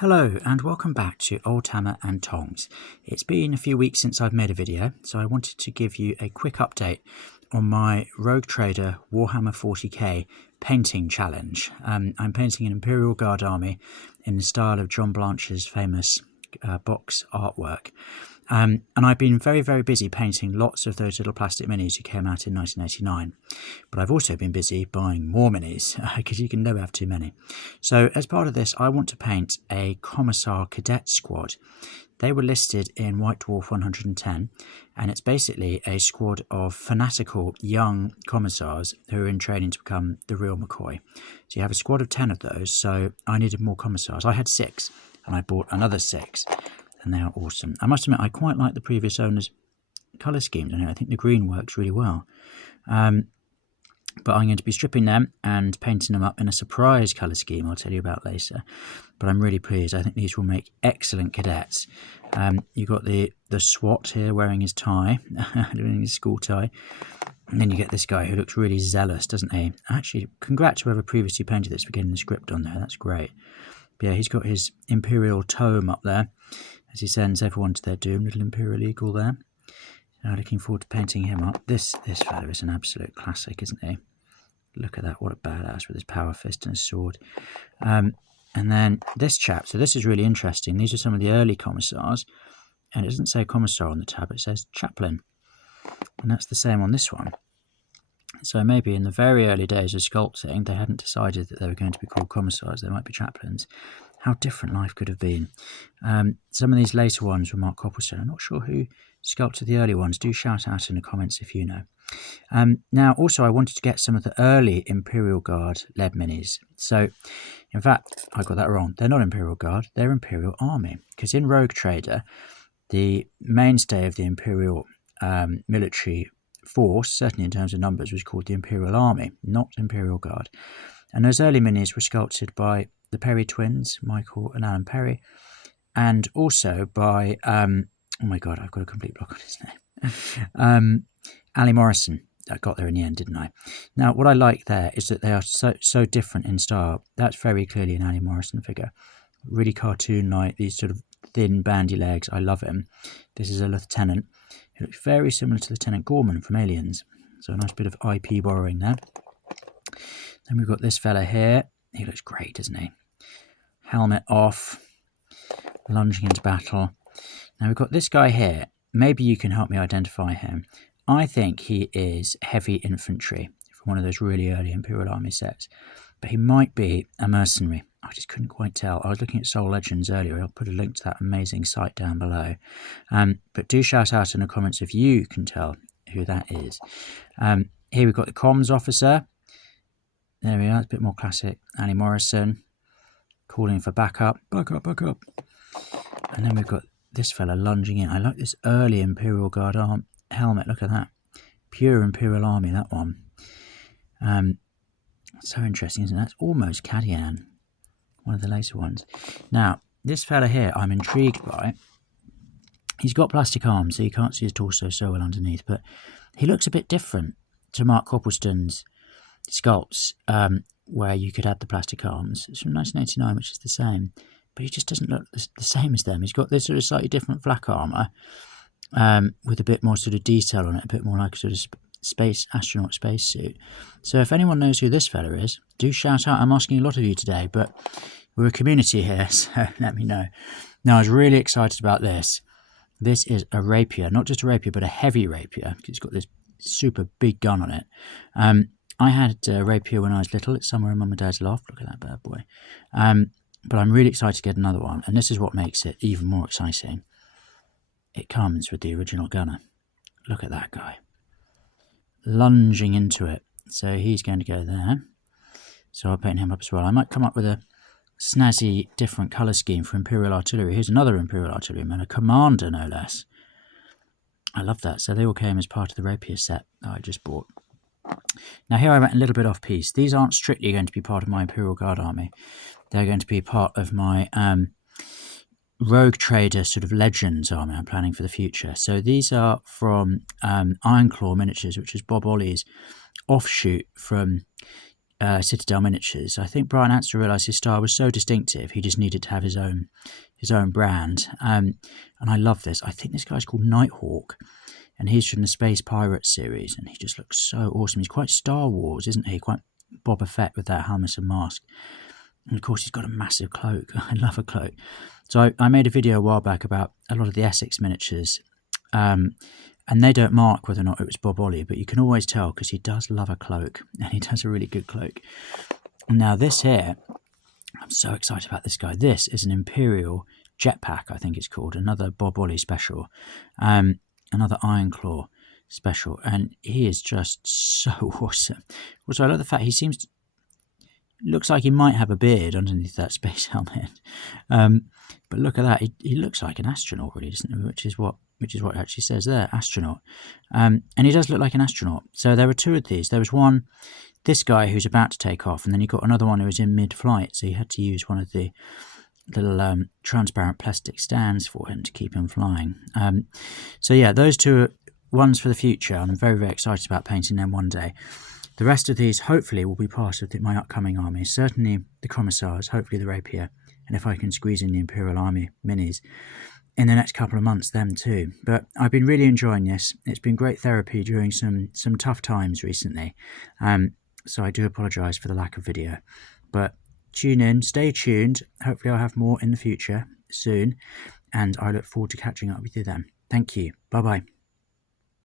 Hello and welcome back to Old Hammer and Tongs. It's been a few weeks since I've made a video, so I wanted to give you a quick update on my Rogue Trader Warhammer 40k painting challenge. I'm painting an Imperial Guard army in the style of John Blanche's famous box artwork. And I've been very busy painting lots of those little plastic minis who came out in 1989. But I've also been busy buying more minis, because you can never have too many. So as part of this, I want to paint a Commissar cadet squad. They were listed in White Dwarf 110, and it's basically a squad of fanatical young commissars who are in training to become the real McCoy. So you have a squad of 10 of those, so I needed more commissars. I had 6, and I bought another 6. And they are awesome. I must admit, I quite like the previous owner's colour schemes on here. I think the green works really well. But I'm going to be stripping them and painting them up in a surprise colour scheme I'll tell you about later. But I'm really pleased. I think these will make excellent cadets. You've got the SWAT here wearing his tie, doing his school tie. And then you get this guy who looks really zealous, doesn't he? Actually, congrats whoever previously painted this for getting the script on there. That's great. But yeah, he's got his Imperial tome up there as he sends everyone to their doom. Little Imperial Eagle there. Now looking forward to painting him up. This fellow is an absolute classic, isn't he? Look at that, what a badass with his power fist and his sword. And then this chap, so this is really interesting. These are some of the early commissars, and it doesn't say commissar on the tab, it says chaplain. And that's the same on this one. So maybe in the very early days of sculpting, they hadn't decided that they were going to be called commissars, they might be chaplains. How different life could have been. Some of these later ones were Mark Copplestone. I'm not sure who sculpted the early ones. Do shout out in the comments if you know. Now, also, I wanted to get some of the early Imperial Guard lead minis. So, in fact, I got that wrong. They're not Imperial Guard, they're Imperial Army. Because in Rogue Trader, the mainstay of the Imperial military force, certainly in terms of numbers, was called the Imperial Army, not Imperial Guard. And those early minis were sculpted by the Perry twins, Michael and Alan Perry, and also by, oh my God, I've got a complete block on his name, Ali Morrison. I got there in the end, didn't I? Now, what I like there is that they are so different in style. That's very clearly an Ali Morrison figure. Really cartoon-like, these sort of thin, bandy legs. I love him. This is a lieutenant. He looks very similar to Lieutenant Gorman from Aliens. So a nice bit of IP borrowing there. Then we've got this fella here. He looks great, doesn't he? Helmet off, lunging into battle. Now we've got this guy here. Maybe you can help me identify him. I think he is heavy infantry from one of those really early Imperial Army sets. But he might be a mercenary. I just couldn't quite tell. I was looking at Soul Legends earlier. I'll put a link to that amazing site down below. But do shout out in the comments if you can tell who that is. Here we've got the comms officer. There we are. It's a bit more classic. Ali Morrison calling for backup. Backup. And then we've got this fella lunging in. I like this early Imperial Guard helmet. Look at that. Pure Imperial Army, that one. So interesting, isn't it? That's almost Cadian. One of the later ones. Now, this fella here, I'm intrigued by. He's got plastic arms, so you can't see his torso so well underneath, but he looks a bit different to Mark Copplestone's sculpts, where you could add the plastic arms. It's from 1989, which is the same, but he just doesn't look the same as them. He's got this sort of slightly different flak armour, with a bit more sort of detail on it, a bit more like a sort of astronaut space suit. So if anyone knows who this fella is, do shout out. I'm asking a lot of you today, but we're a community here, so let me know. Now, I was really excited about this. This is a rapier, not just a rapier, but a heavy rapier. It's got this super big gun on it. I had a rapier when I was little. It's somewhere in Mum and Dad's loft. Look at that bad boy. But I'm really excited to get another one, and this is what makes it even more exciting. It comes with the original gunner. Look at that guy. Lunging into it. So he's going to go there. So I'll paint him up as well. I might come up with a snazzy different colour scheme for Imperial Artillery. Here's another Imperial Artilleryman, a commander no less. I love that. So they all came as part of the rapier set that I just bought. Now here I went a little bit off piece. These aren't strictly going to be part of my Imperial Guard army. They're going to be part of my Rogue Trader sort of Legends army I'm planning for the future. So these are from Ironclaw Miniatures, which is Bob Ollie's offshoot from Citadel miniatures. I think Brian Anster realised his style was so distinctive, he just needed to have his own brand. And I love this. I think this guy's called Nighthawk, and he's from the Space Pirates series, and he just looks so awesome. He's quite Star Wars, isn't he? Quite Boba Fett with that helmet and mask. And of course, he's got a massive cloak. I love a cloak. So I made a video a while back about a lot of the Essex miniatures, and they don't mark whether or not it was Bob Ollie, but you can always tell because he does love a cloak, and he does a really good cloak. Now this here, I'm so excited about this guy. This is an Imperial Jetpack, I think it's called, another Bob Ollie special, another Iron Claw special, and he is just so awesome. Also, I love the fact he seems to, looks like he might have a beard underneath that space helmet, but look at that. He looks like an astronaut, really, doesn't he? Which is what it actually says there, astronaut. And he does look like an astronaut. So there were two of these. There was one, this guy who's about to take off, and then you got another one who was in mid-flight, so you had to use one of the little transparent plastic stands for him to keep him flying. So yeah, those two are ones for the future, and I'm very, very excited about painting them one day. The rest of these hopefully will be part of my upcoming army. Certainly the Commissars, hopefully the Rapia, and if I can squeeze in the Imperial Army minis in the next couple of months, them too. But I've been really enjoying this. It's been great therapy during some tough times recently. So I do apologise for the lack of video. But tune in, stay tuned. Hopefully I'll have more in the future soon, and I look forward to catching up with you then. Thank you. Bye-bye.